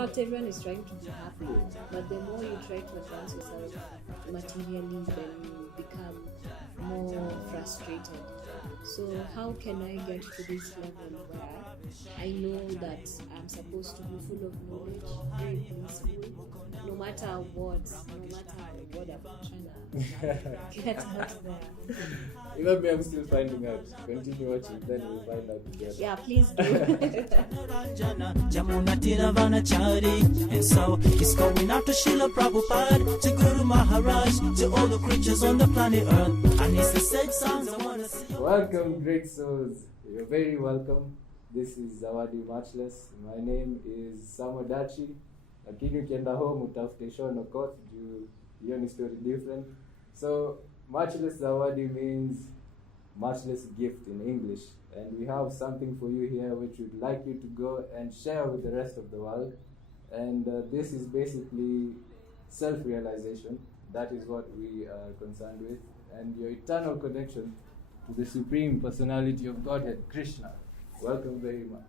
fact, everyone is trying to be happy, but the more you try to advance yourself materially, then you become more frustrated. So how can I get to this level where I know that I'm supposed to be full of knowledge, very blissful, no matter what I'm trying to get out there. Even me, I'm still finding out. Continue watching, then we'll find out together. Yeah, please do. And so it's going out to Srila Prabhupada, to Guru Maharaj, to all the creatures on the planet Earth. And it's the same songs I want to see. Welcome, great souls. You're very welcome. This is Zawadi Matchless. My name is Darsi. Lakini ukienda home utafute show no cost juu hiyo ni story different. So Matchless Zawadi means matchless gift in English, and we have something for you here which we'd like you to go and share with the rest of the world. And this is basically self-realization. That is what we are concerned with, and your eternal connection to the Supreme Personality of Godhead, Krishna. Welcome very much.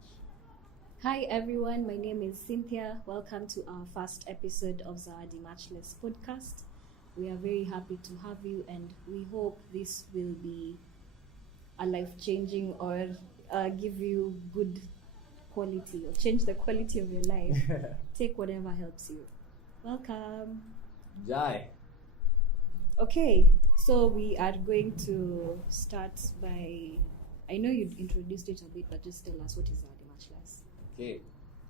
Hi everyone, my name is Cynthia. Welcome to our first episode of Zawadi Matchless podcast. We are very happy to have you, and we hope this will be a life-changing or give you good quality or change the quality of your life. Take whatever helps you. Welcome. Jai. Okay, so we are going to start by, I know you introduced it a bit, but just tell us, what is Zawadi Matchless? Okay,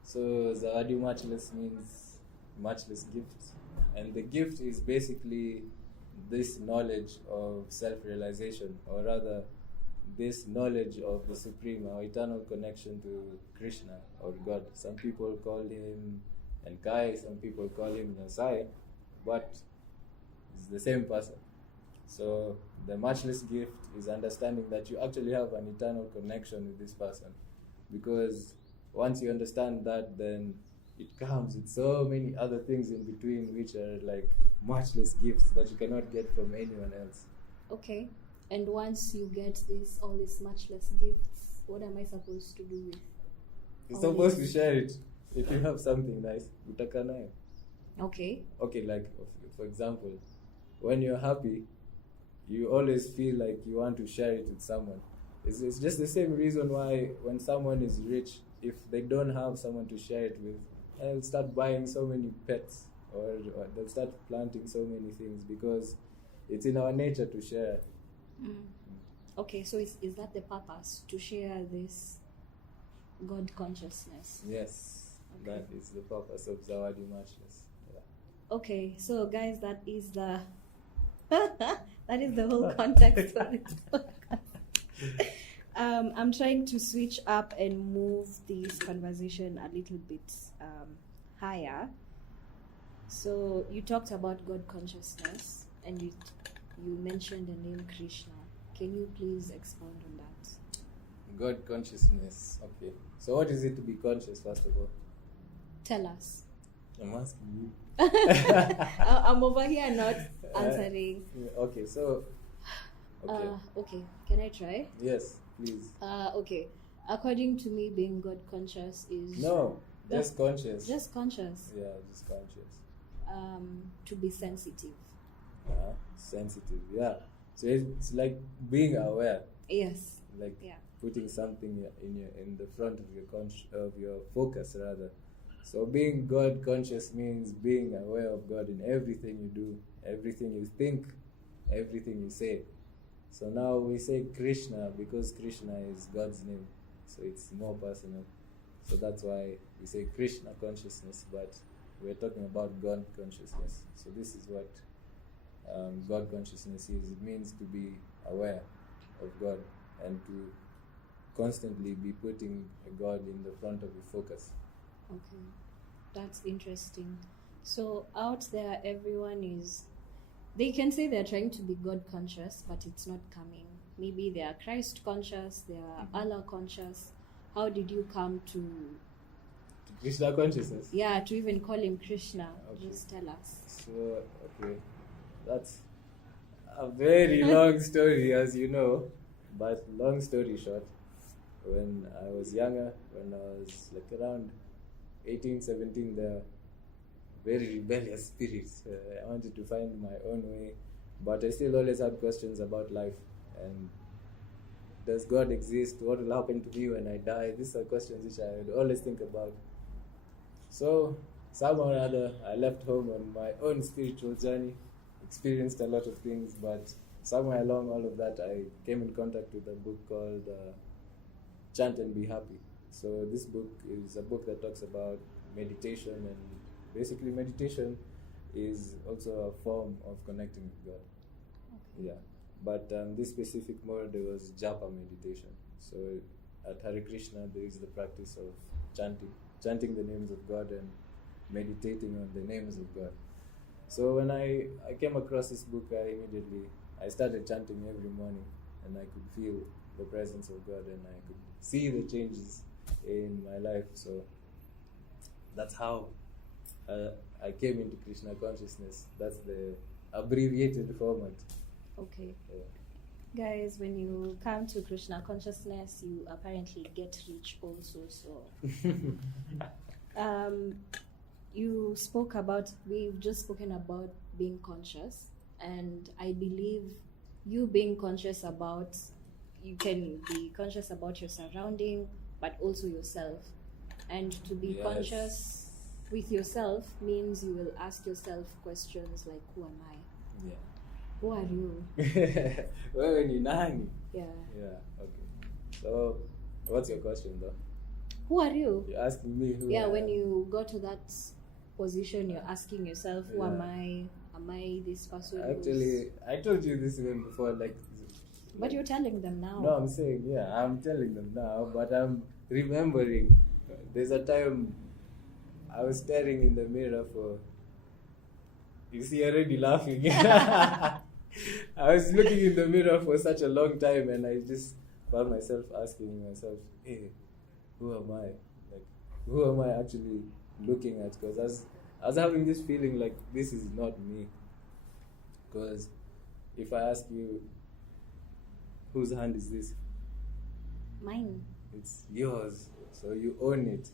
so Zawadi Matchless means matchless gift, and the gift is basically this knowledge of self-realization, or rather this knowledge of the Supreme, our eternal connection to Krishna or God. Some people call him Enkai, some people call him Nasai, but it's the same person. So the matchless gift is understanding that you actually have an eternal connection with this person, because once you understand that, then it comes with so many other things in between, which are like matchless gifts that you cannot get from anyone else. Okay, and once you get all these matchless gifts, what am I supposed to do with? You're supposed to share it. If you have something nice, utaka nayo. Okay. Okay, like for example, when you're happy, you always feel like you want to share it with someone. It's just the same reason why when someone is rich, if they don't have someone to share it with, they'll start buying so many pets, or they'll start planting so many things, because it's in our nature to share. Okay, so is that the purpose, to share this God consciousness? Yes, okay. That is the purpose of Zawadi Matchless. Yeah. Okay, so guys, that is the that is the whole context of this podcast. I'm trying to switch up and move this conversation a little bit higher. So you talked about God consciousness, and you mentioned the name Krishna. Can you please expound on that? God consciousness. Okay. So what is it to be conscious, first of all? Tell us. I'm asking you. I'm over here not answering. Okay, so... Okay. Okay, can I try? Yes, please. Okay. According to me, being God conscious is... No, just conscious. Just conscious. Yeah, just conscious. To be sensitive. Sensitive, yeah. So it's like being aware. Yes. Like putting something in the front of your focus, rather. So being God conscious means being aware of God in everything you do, everything you think, everything you say. So now we say Krishna because Krishna is God's name, so it's more personal. So that's why we say Krishna consciousness, but we're talking about God consciousness. So this is what God consciousness is. It means to be aware of God and to constantly be putting God in the front of your focus. Okay, that's interesting. So out there, everyone is, they can say they're trying to be God conscious, but it's not coming. Maybe they are Christ conscious, they are Allah conscious. How did you come to Krishna consciousness? Yeah, to even call him Krishna. Okay. Just tell us. So, okay, that's a very long story, as you know. But long story short, when I was younger, when I was like around 18, 17, they're very rebellious spirits. I wanted to find my own way, but I still always had questions about life. And does God exist? What will happen to me when I die? These are questions which I would always think about. So, somehow or other, I left home on my own spiritual journey, experienced a lot of things, but somewhere along all of that, I came in contact with a book called Chant and Be Happy. So this book is a book that talks about meditation, and basically meditation is also a form of connecting with God. Okay. Yeah, but this specific mode was japa meditation. So at Hare Krishna, there is the practice of chanting the names of God and meditating on the names of God. So when I came across this book, I started chanting every morning, and I could feel the presence of God, and I could see the changes in my life. So that's how I came into Krishna consciousness. That's the abbreviated format. Okay. Yeah. Guys, when you come to Krishna consciousness, you apparently get rich also. So, we've just spoken about being conscious, and I believe you being conscious about, you can be conscious about your surrounding, but also yourself. And to be Yes. conscious with yourself means you will ask yourself questions like, who am I? Yeah. Who are you? Wewe ni nani? Yeah. Yeah, okay. So, what's your question though? Who are you? You're asking me who Yeah, I when am. you go to that position, you're asking yourself, who am Yeah. I? Am I this person? who's- Actually, I told you this even before, But you're telling them now. No, I'm saying, yeah, I'm telling them now, but I'm remembering. There's a time I was staring in the mirror for. You see, already laughing. I was looking in the mirror for such a long time, and I just found myself asking myself, hey, who am I? Like, who am I actually looking at? Because I was having this feeling like this is not me. Because if I ask you, whose hand is this? Mine. It's yours. So you own it.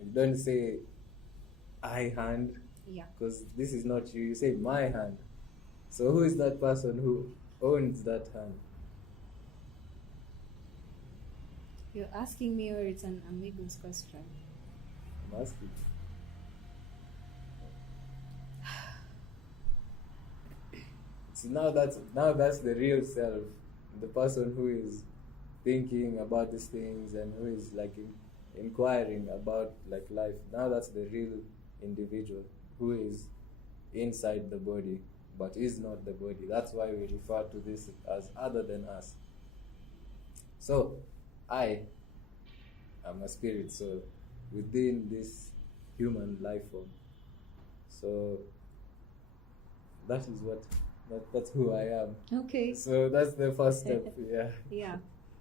You don't say, I hand, Yeah. because this is not you. You say, my hand. So who is that person who owns that hand? You're asking me, or it's an ambiguous question? I'm asking. So now that's the real self, the person who is thinking about these things and who is like inquiring about like life. Now that's the real individual who is inside the body but is not the body. That's why we refer to this as other than us. So I am a spirit soul within this human life form. So that is that's who I am. Okay. So that's the first step. Yeah. Yeah.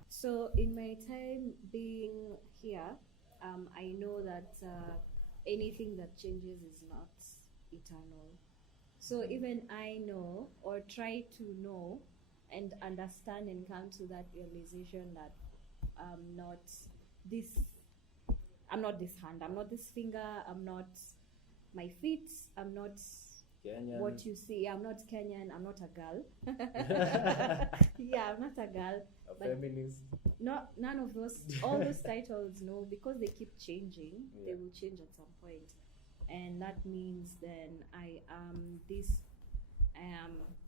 So in my time being here, I know that anything that changes is not eternal. So even I know, or try to know and understand and come to that realization that I'm not this hand, I'm not this finger, I'm not my feet, I'm not Kenyan. what you see. I'm not Kenyan, I'm not a girl. Yeah, I'm not a girl. A but feminist. none of those, all those titles, no, because they keep changing. They Yeah. will change at some point. And that means then I am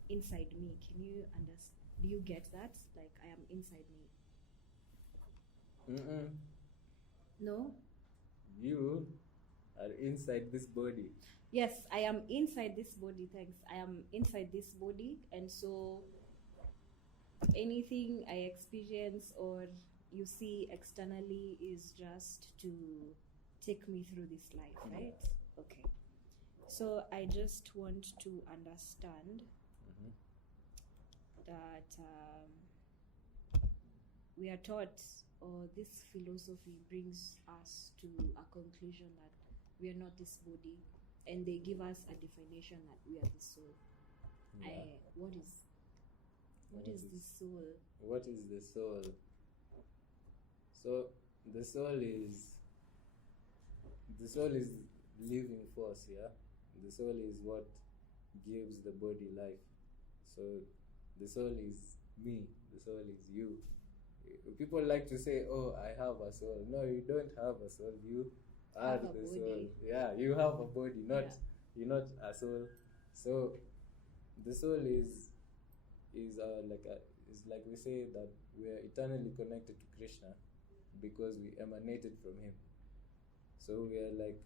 inside me. Can you understand? Do you get that? Like, I am inside me. Mm-mm. No? You are inside this body. Yes, I am inside this body, thanks. I am inside this body, and so anything I experience or you see externally is just to take me through this life, right? Okay. So I just want to understand Mhm. that we are taught, or this philosophy brings us to a conclusion that we are not this body, and they give us a definition that we are the soul. Yeah. What is the soul? What is the soul? So the soul is the soul is living force, yeah? The soul is what gives the body life. So the soul is me, the soul is you. People like to say, oh, I have a soul. No, you don't have a soul. You are Have a the body. soul. Yeah, you have a body, not Yeah. you're not a soul. So the soul is like we say that we are eternally connected to Krishna because we emanated from him. So we are like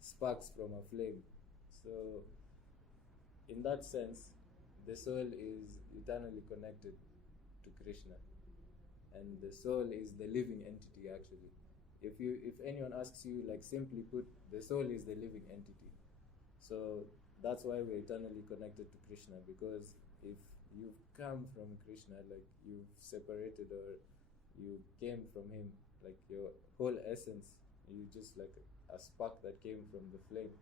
sparks from a flame. So in that sense, the soul is eternally connected to Krishna, and the soul is the living entity. Actually, if anyone asks you, like simply put, the soul is the living entity. So that's why we're eternally connected to Krishna, because if you've come from Krishna, like you've separated or you came from him, like your whole essence, you just like a spark that came from the flame.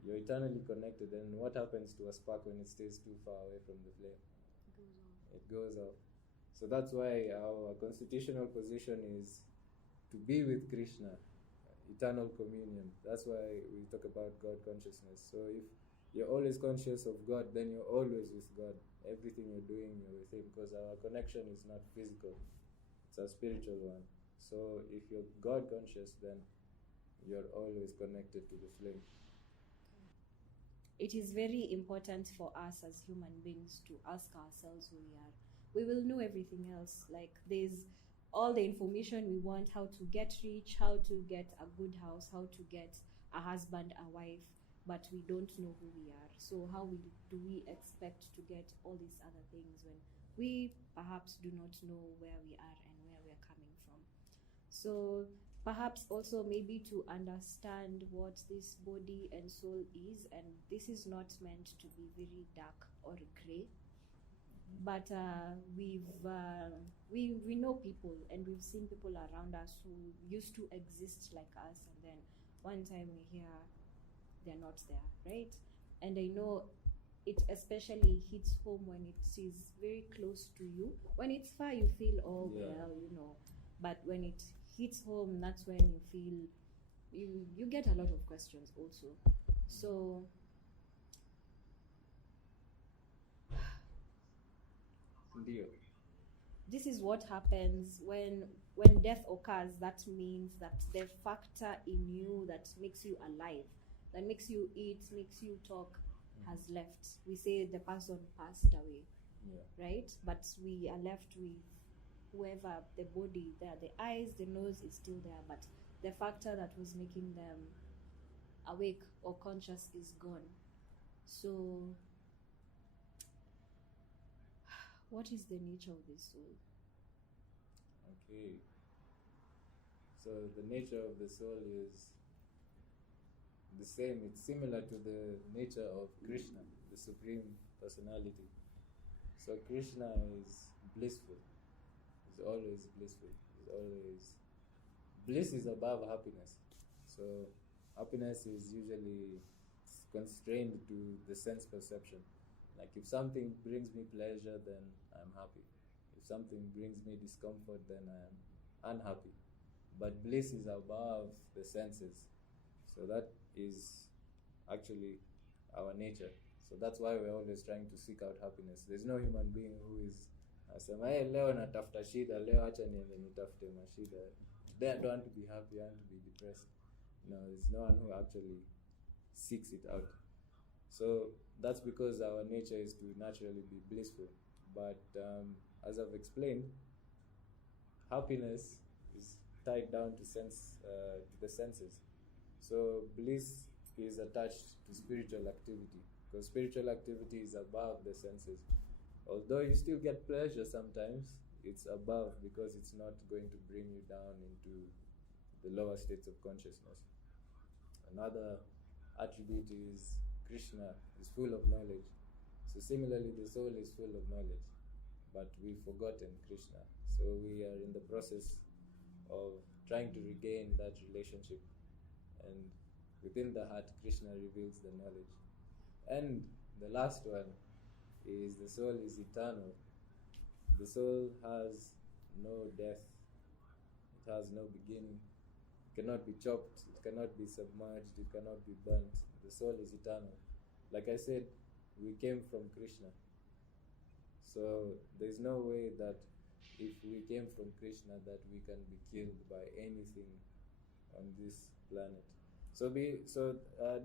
You're eternally connected, and what happens to a spark when it stays too far away from the flame? It goes off. So that's why our constitutional position is to be with Krishna, eternal communion. That's why we talk about God consciousness. So if you're always conscious of God, then you're always with God. Everything you're doing, you're with him, because our connection is not physical, it's a spiritual one. So if you're God conscious, then you're always connected to the flame. It is very important for us as human beings to ask ourselves who we are. We will know everything else. Like there's all the information we want, how to get rich, how to get a good house, how to get a husband, a wife, but we don't know who we are. So do we expect to get all these other things when we perhaps do not know where we are and where we are coming from? So perhaps also maybe to understand what this body and soul is, and this is not meant to be very dark or gray, but we know people, and we've seen people around us who used to exist like us, and then one time we hear they're not there, right? And I know it especially hits home when it is very close to you. When it's far, you feel, oh, Yeah. well, but when it hits home, that's when you feel you get a lot of questions also. So Ndio. this is what happens when death occurs. That means that the factor in you that makes you alive, that makes you eat, makes you talk, has left. We say the person passed away, Yeah. right? But we are left with whoever, the body there, the eyes, the nose is still there, but the factor that was making them awake or conscious is gone. So what is the nature of this soul? Okay. So the nature of the soul is the same. It's similar to the nature of Krishna, the Supreme Personality. So Krishna is blissful. He's always blissful. He's always... Bliss is above happiness. So happiness is usually constrained to the sense perception. Like if something brings me pleasure, then I'm happy. If something brings me discomfort, then I'm unhappy. But bliss is above the senses. So that is actually our nature. So that's why we're always trying to seek out happiness. There's no human being who is asema, hey, leo natafuta shida, leo acha niende nitafute mashida. They don't want to be happy, I want to be depressed. No, there's no one who actually seeks it out. So that's because our nature is to naturally be blissful. But as I've explained, happiness is tied down to the senses. So bliss is attached to spiritual activity, because spiritual activity is above the senses. Although you still get pleasure sometimes, it's above because it's not going to bring you down into the lower states of consciousness. Another attribute is Krishna is full of knowledge. So similarly, the soul is full of knowledge, but we've forgotten Krishna. So we are in the process of trying to regain that relationship. And within the heart, Krishna reveals the knowledge. And the last one is the soul is eternal. The soul has no death. It has no beginning. cannot be chopped, it cannot be submerged, it cannot be burnt. The soul is eternal. Like I said, we came from Krishna. So there's no way that if we came from Krishna that we can be killed by anything on this planet. So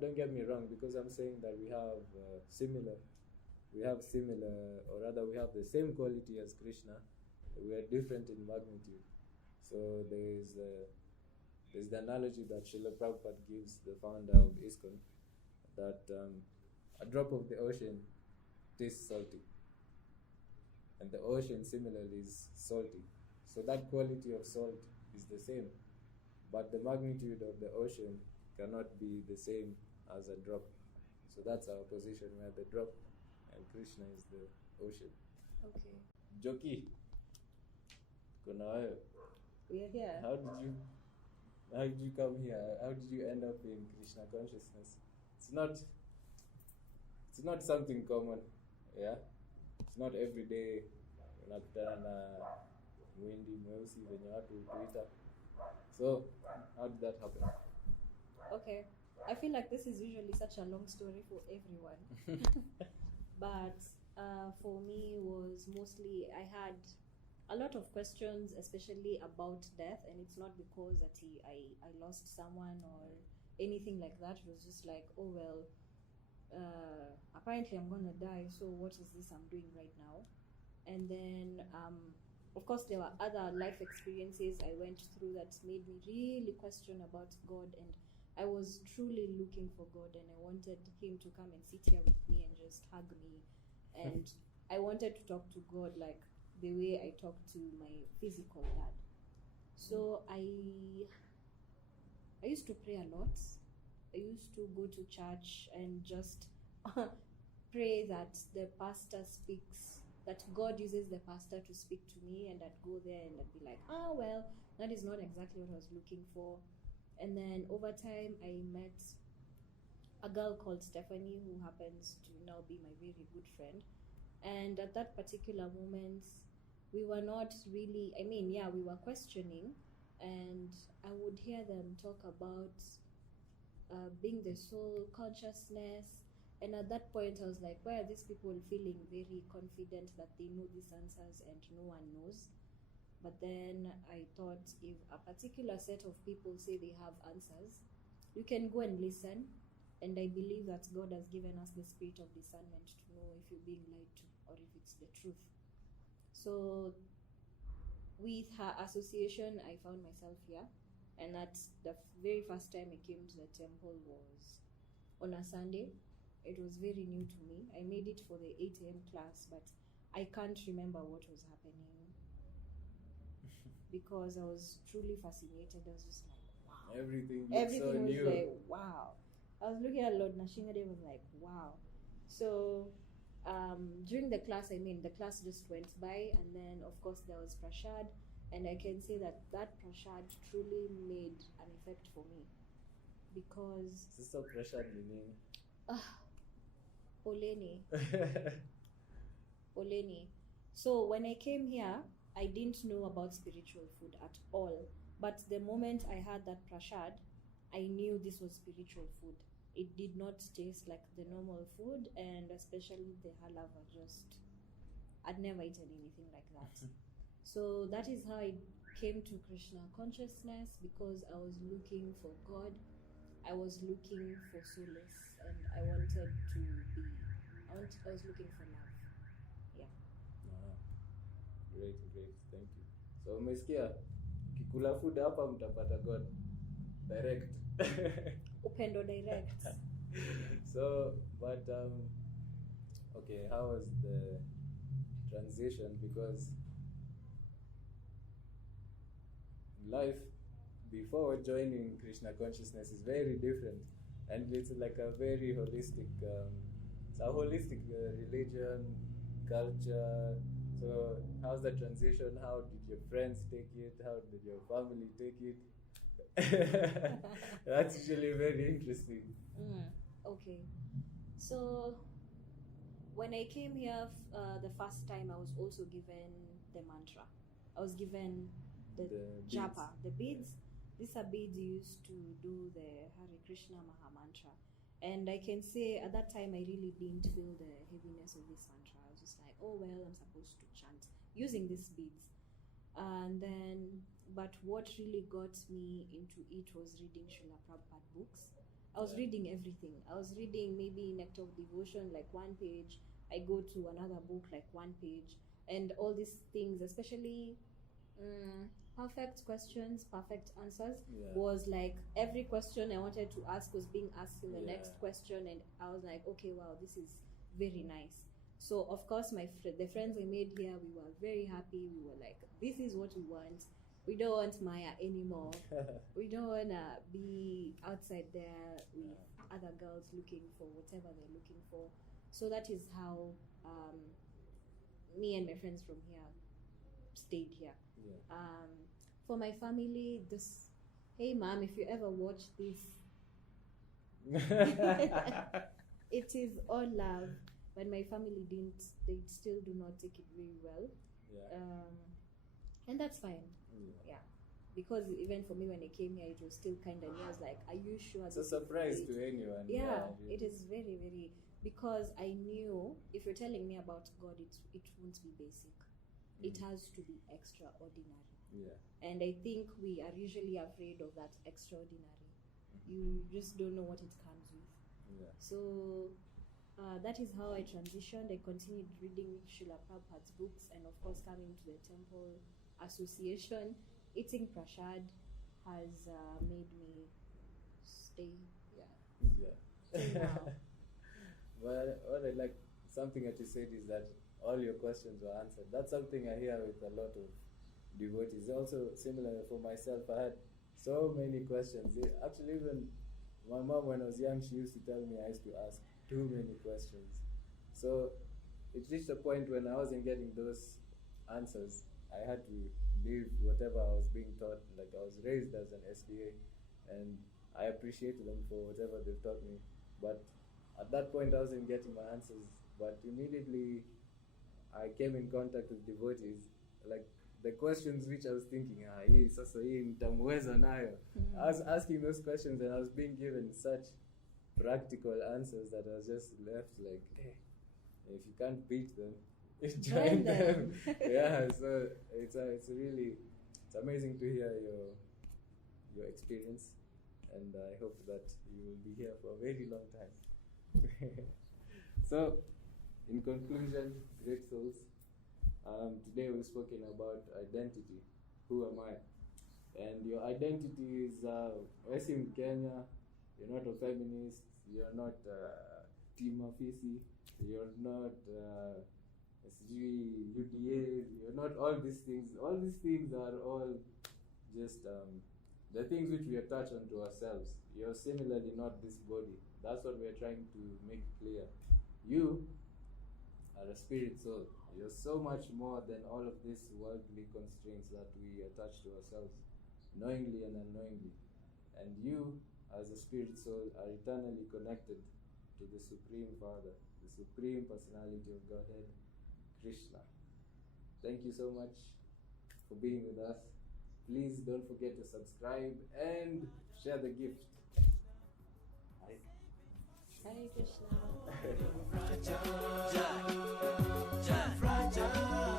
don't get me wrong, because I'm saying that we have similar, or rather we have the same quality as Krishna. We are different in magnitude. So there's the analogy that Srila Prabhupada gives, the founder of ISKCON, that a drop of the ocean tastes salty, and the ocean similarly is salty. So that quality of salt is the same, but the magnitude of the ocean cannot be the same as a drop. So that's our position. We are the drop, and Krishna is the ocean. Okay. Njoki, kuna wewe. We are here. How did you come here? How did you end up in Krishna consciousness? It's not something common, yeah. It's not every day unakutana na mwindi mweusi venye watu huita. So how did that happen? Okay. I feel like this is usually such a long story for everyone. But for me was mostly, I had a lot of questions, especially about death, and it's not because that I lost someone or anything like that. It was just like, oh well, apparently I'm gonna die, so what is this I'm doing right now? And then of course there were other life experiences I went through that made me really question about God, and I was truly looking for God, and I wanted him to come and sit here with me and just hug me, and I wanted to talk to God like the way I talk to my physical dad. So I used to pray a lot. I used to go to church and just pray that the pastor speaks, that God uses the pastor to speak to me, and I'd go there and I'd be like, oh well, that is not exactly what I was looking for. And then over time I met a girl called Stephanie, who happens to now be my very good friend. And at that particular moment, we were not really, we were questioning, and I would hear them talk about being the soul, consciousness, and at that point I was like, why are these people feeling very confident that they know these answers and no one knows? But then I thought, if a particular set of people say they have answers, you can go and listen. And I believe that God has given us the spirit of discernment to know if you're being lied to or if it's the truth. So with her association, I found myself here. And that's the very first time I came to the temple was on a Sunday. It was very new to me. I made it for the 8 a.m. class, but I can't remember what was happening because I was truly fascinated. I was just like, wow. Everything so was new. Like, wow. I was looking at Lord Nashingade and was like, wow. So during the class, the class just went by, and then of course there was prashad, and I can say that prashad truly made an effect for me because Sister prashad ni Oleni. So when I came here, I didn't know about spiritual food at all. But the moment I had that prashad, I knew this was spiritual food. It did not taste like the normal food, and especially the halava, I'd never eaten anything like that. So that is how I came to Krishna consciousness, because I was looking for God, I was looking for solace, and I was looking for love. Yeah. Great, thank you. So umesikia, kikula food hapa mtapata God direct. Upendo direct. So, but okay, how was the transition? Because life before joining Krishna consciousness is very different, and it's like a very holistic, it's a holistic religion, culture. So how's the transition? How did your friends take it? How did your family take it? That's usually very interesting. Okay, so when I came here the first time, I was also given the mantra. I was given the japa, the beads, this Abid used to do the Hare Krishna Maha Mantra. And I can say at that time I really didn't feel the heaviness of this mantra. I was just like, oh well, I'm supposed to chant using these beads. And then, but what really got me into it was reading Srila Prabhupada books. I was reading everything. I was reading maybe Nectar of Devotion, like one page. I go to another book, like one page. And all these things, especially perfect questions, perfect answers, was like every question I wanted to ask was being asked in the next question. And I was like, okay, wow, this is very nice. So of course, the friends I made here, we were very happy. We were like, this is what we want. We don't want Maya anymore. We don't want to be outside there with other girls looking for whatever they're looking for. So that is how me and my friends from here stayed here. For my family, this, hey mom, if you ever watch this, it is all love. But my family they still do not take it very well. And that's fine. Because even for me when I came here, it was still kind of new. I was like, are you sure? It's a surprise to anyone. It is very, very, because I knew if you're telling me about God, it won't be basic. It has to be extraordinary. And I think we are usually afraid of that extraordinary. You just don't know what it comes with. So that is how I transitioned. I continued reading Srila Prabhupada's books, and of course coming to the temple association. Eating prasad has made me stay. Stay now. But what I like, something that you said is that all your questions were answered. That's something I hear with a lot of devotees. Also similar for myself, I had so many questions. Actually, even my mom, when I was young, she used to tell me I used to ask too many questions. So it reached a point when I wasn't getting those answers. I had to leave whatever I was being taught. Like, I was raised as an SDA, and I appreciate them for whatever they've taught me. But at that point, I wasn't getting my answers. But immediately, I came in contact with devotees. Like, the questions which I was thinking, nitamweza nayo. I was asking those questions, and I was being given such practical answers that I was just left like, hey, if you can't beat them, join them. So it's amazing to hear your experience, and I hope that you will be here for a very long time. So, in conclusion, great souls, today we've spoken about identity. Who am I? And your identity is in Kenya. You're not a feminist. You're not Team Afisi. You're not UDA. You're not all these things. All these things are all just the things which we attach onto ourselves. You're similarly not this body. That's what we're trying to make clear. You are a spirit soul. You're so much more than all of these worldly constraints that we attach to ourselves, knowingly and unknowingly. And you, as a spirit soul, are eternally connected to the Supreme Father, the Supreme Personality of Godhead, Krishna. Thank you so much for being with us. Please don't forget to subscribe and share the gift. Hare Krishna. Fragile.